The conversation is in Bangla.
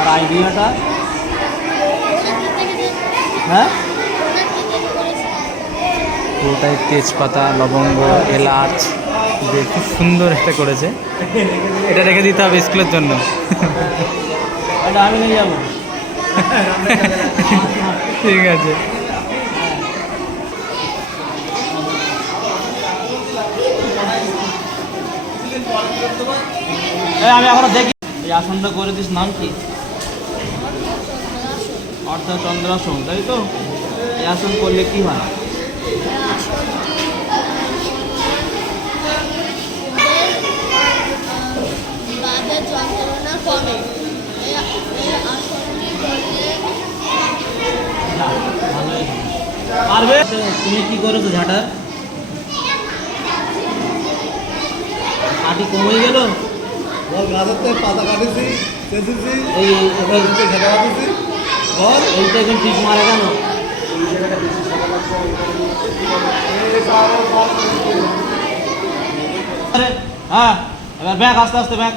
আর আইডিয়াটা হ্যাঁ পুরোটাই তেজপাতা, লবঙ্গ, এলাচ দিয়ে খুব সুন্দর একটা করেছে। এটা রেখে দিতে হবে স্কুলের জন্য। এটা আমি নিয়ে যাবো। ঠিক আছে। আমি এখনো দেখি এই আসনটা করে দিস, নাম কি? অর্থাৎ চন্দ্রাসন, তাই তো? এই আসন করলে কি হয়? যন্ত্রণা কমে। পারবে? তুমি কি করেছো ঝাঁটার? কাটি কমে গেল? পাতা কাটেছি, চেঁচেছি, এই ঝাঁটা কাটেছি। বল এইটা এখন ঠিক মারে কেন? হ্যাঁ, এবার ব্যাগ আস্তে আস্তে ব্যাগ।